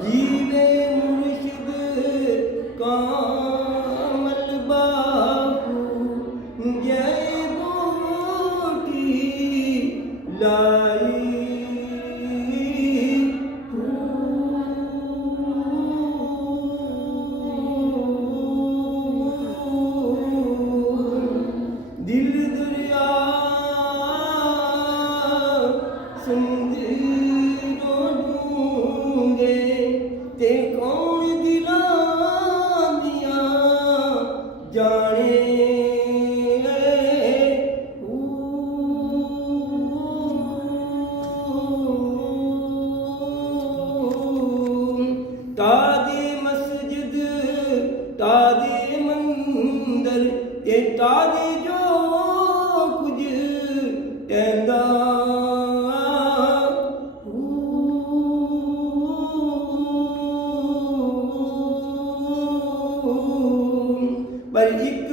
जीवे मुर्शिद कामल बापू जय बूटी लाई दिल दरिया समझो डूंगे ते कौन दिलां दियां जाने तादे मस्जिद तादे मंदिर ते तादे जो कुछ कहंदा पर एक